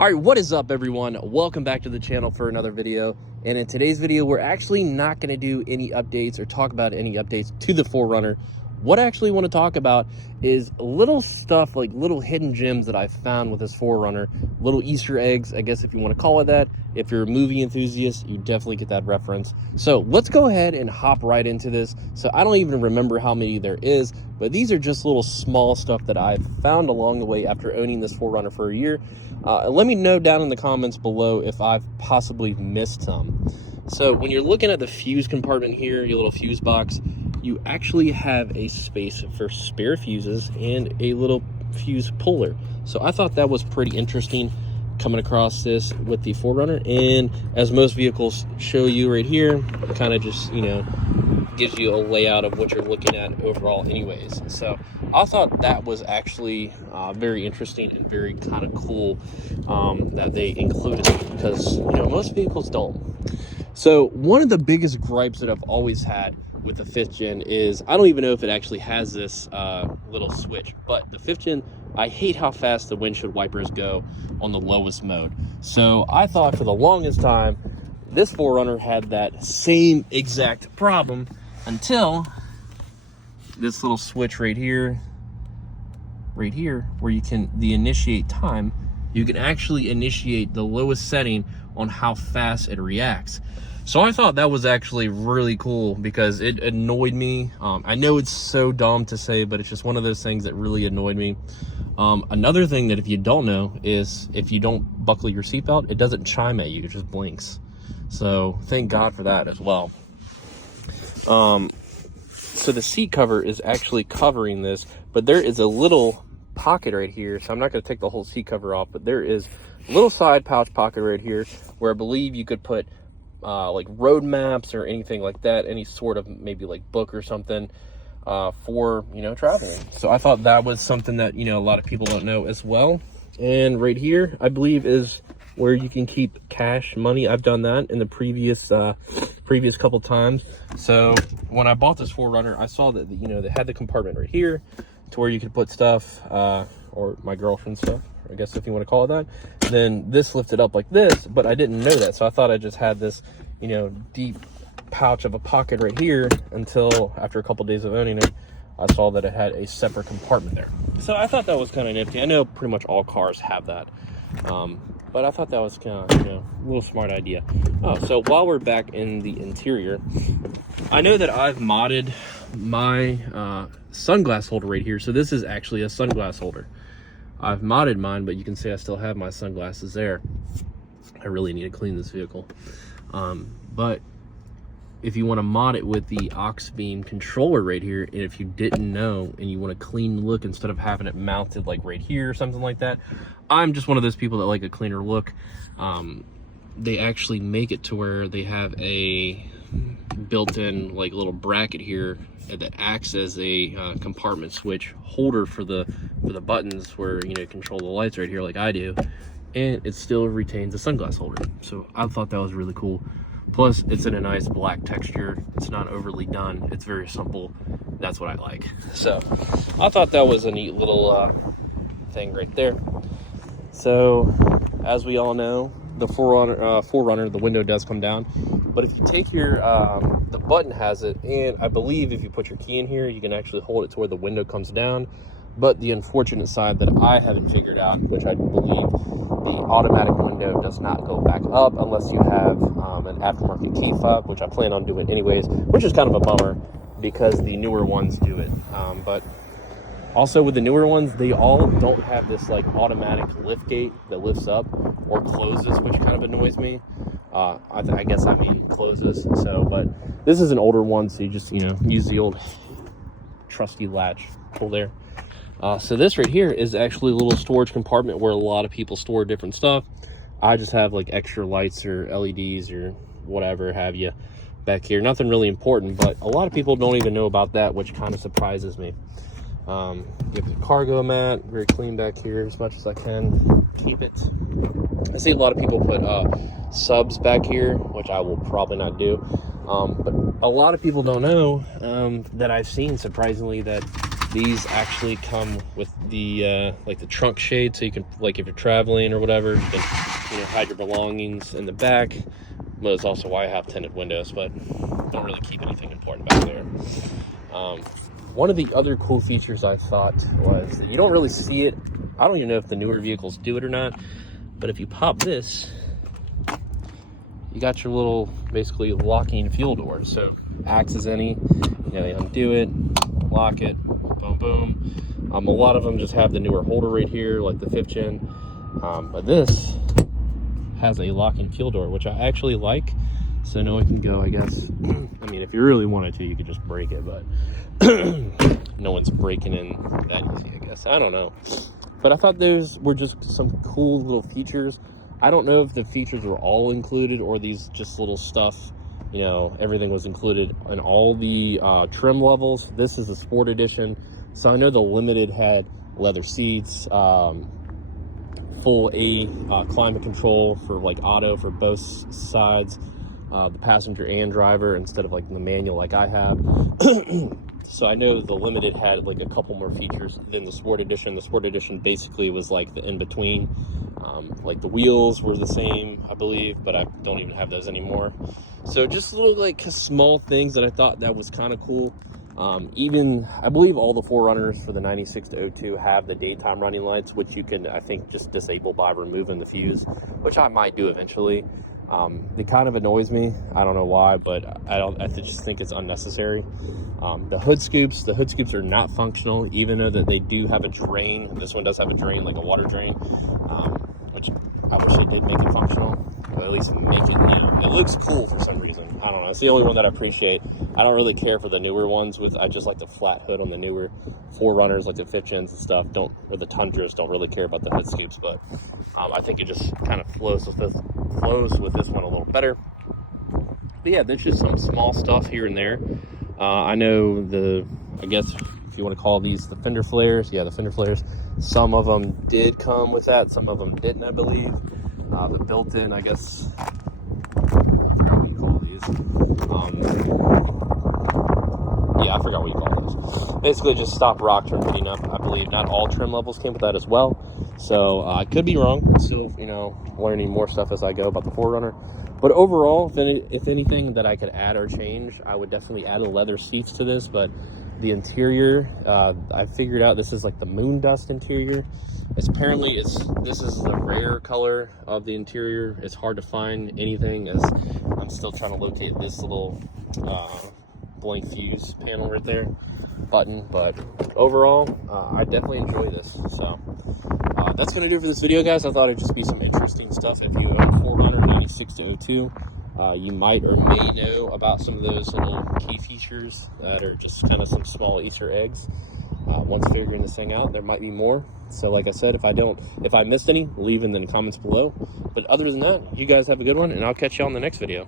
All right, what is up, everyone? Welcome back to the channel for another video. And in today's video, we're actually not going to do any updates or talk about any updates to the 4Runner. What I actually want to talk about is little stuff, like little hidden gems that I found with this 4Runner, little Easter eggs, I guess, if you want to call it that. If you're a movie enthusiast, you definitely get that reference. So let's go ahead and hop right into this. So I don't even remember how many there is, but these are just little small stuff that I've found along the way after owning this 4Runner for a year. Let me know down in the comments below if I've possibly missed some. So when you're looking at the fuse compartment here, your little fuse box, you actually have a space for spare fuses and a little fuse puller. So I thought that was pretty interesting coming across this with the 4Runner. And as most vehicles show you right here, it kind of just, gives you a layout of what you're looking at overall anyways. So I thought that was actually very interesting and very kind of cool that they included it, because most vehicles don't. So one of the biggest gripes that I've always had with the 5th gen is, I don't even know if it actually has this little switch, but the 5th gen, I hate how fast the windshield wipers go on the lowest mode. So I thought for the longest time this 4Runner had that same exact problem, until this little switch right here, where you can, the initiate time, you can actually initiate the lowest setting on how fast it reacts. So I thought that was actually really cool, because it annoyed me. I know it's so dumb to say, but it's just one of those things that really annoyed me. Another thing that if you don't know is, if you don't buckle your seatbelt, it doesn't chime at you, it just blinks. So thank God for that as well. So the seat cover is actually covering this, but there is a little pocket right here. So I'm not going to take the whole seat cover off, but there is a little side pouch pocket right here where I believe you could put like road maps or anything like that, any sort of maybe like book or something for traveling. So I thought that was something that a lot of people don't know as well. And right here, I believe, is where you can keep cash money. I've done that in the previous couple times. So when I bought this 4Runner, I saw that they had the compartment right here to where you could put stuff, or my girlfriend's stuff, I guess, if you want to call it that. Then this lifted up like this, but I didn't know that, so I thought I just had this deep pouch of a pocket right here, until after a couple days of owning it, I saw that it had a separate compartment there. So I thought that was kind of nifty. I know pretty much all cars have that, but I thought that was kind of a little smart idea. Oh, so while we're back in the interior, I know that I've modded my sunglass holder right here. So this is actually a sunglass holder. I've modded mine, but you can see I still have my sunglasses there. I really need to clean this vehicle. But if you want to mod it with the aux beam controller right here, and if you didn't know and you want a clean look instead of having it mounted like right here or something like that, I'm just one of those people that like a cleaner look. They actually make it to where they have a built-in like little bracket here that acts as a compartment switch holder for the buttons, where control the lights right here like I do, and it still retains a sunglass holder. So I thought that was really cool. Plus, it's in a nice black texture. It's not overly done. It's very simple. That's what I like. So I thought that was a neat little thing right there. So as we all know, the 4Runner, the window does come down. But if you take your, the button has it, and I believe if you put your key in here, you can actually hold it to where the window comes down. But the unfortunate side that I haven't figured out, which I believe the automatic window does not go back up unless you have an aftermarket key fob, which I plan on doing anyways, which is kind of a bummer because the newer ones do it. But also with the newer ones, they all don't have this like automatic liftgate that lifts up or closes, which kind of annoys me. I guess I mean closes. So, but this is an older one, so you just use the old trusty latch pull there. So this right here is actually a little storage compartment where a lot of people store different stuff. I just have like extra lights or LEDs or whatever have you back here. Nothing really important, but a lot of people don't even know about that, which kind of surprises me. You have the cargo mat, very clean back here as much as I can keep it. I see a lot of people put subs back here, which I will probably not do. But a lot of people don't know that I've seen, surprisingly, that These actually come with the like the trunk shade, so you can, like, if you're traveling or whatever, you can, you know, hide your belongings in the back. Well, that's also why I have tinted windows, but don't really keep anything important back there. One of the other cool features I thought was that you don't really see it. I don't even know if the newer vehicles do it or not, but if you pop this, you got your little, basically, locking fuel door. So acts as any, you know, you undo it, lock it, boom, boom. A lot of them just have the newer holder right here, like the 5th gen, but this has a locking fuel door, which I actually like. So now I can go, I guess. I mean, if you really wanted to, you could just break it, but no one's breaking in that easy, I guess. I don't know. But I thought those were just some cool little features. I don't know if the features were all included or these just little stuff, you know, everything was included in all the trim levels. This is a Sport Edition. So I know the Limited had leather seats, full climate control for like auto for both sides, the passenger and driver, instead of like the manual like I have. So I know the Limited had like a couple more features than the Sport Edition. The Sport Edition basically was like the in-between. Like the wheels were the same, I believe, but I don't even have those anymore. So just little like small things that I thought that was kind of cool. Even, I believe all the 4Runners for the 96-02 have the daytime running lights, which you can, I think, just disable by removing the fuse, which I might do eventually. It kind of annoys me. I don't know why, but I just think it's unnecessary. The hood scoops are not functional, even though that they do have a drain. This one does have a drain, like a water drain, which I wish they did make it functional, or at least make it, you know, it looks cool for some reason. I don't know. It's the only one that I appreciate. I don't really care for the newer ones. I just like the flat hood on the newer 4Runners, like the 5th gens and stuff. Or the Tundras, don't really care about the hood scoops, but I think it just kind of flows with this one a little better. But yeah, there's just some small stuff here and there. I know I guess if you want to call these the fender flares, yeah, the fender flares, some of them did come with that, some of them didn't, I believe. The built-in, I guess, I forgot what you call these. Yeah, I forgot what you call those. Basically, just stop rock turn picking up. I believe not all trim levels came with that as well. So I could be wrong. Still, you know, learning more stuff as I go about the 4Runner. But overall, if anything that I could add or change, I would definitely add the leather seats to this. But the interior, I figured out this is like the moon dust interior. Apparently, this is the rare color of the interior. It's hard to find anything, as I'm still trying to locate this little blank fuse panel right there, button. But overall, I definitely enjoy this. So that's gonna do it for this video, guys. I thought it'd just be some interesting stuff. If you own a 4Runner 96-02, you might or may know about some of those little key features that are just kind of some small Easter eggs. Once figuring this thing out, there might be more. So like I said, if I missed any, leave in the comments below. But other than that, you guys have a good one, and I'll catch you on the next video.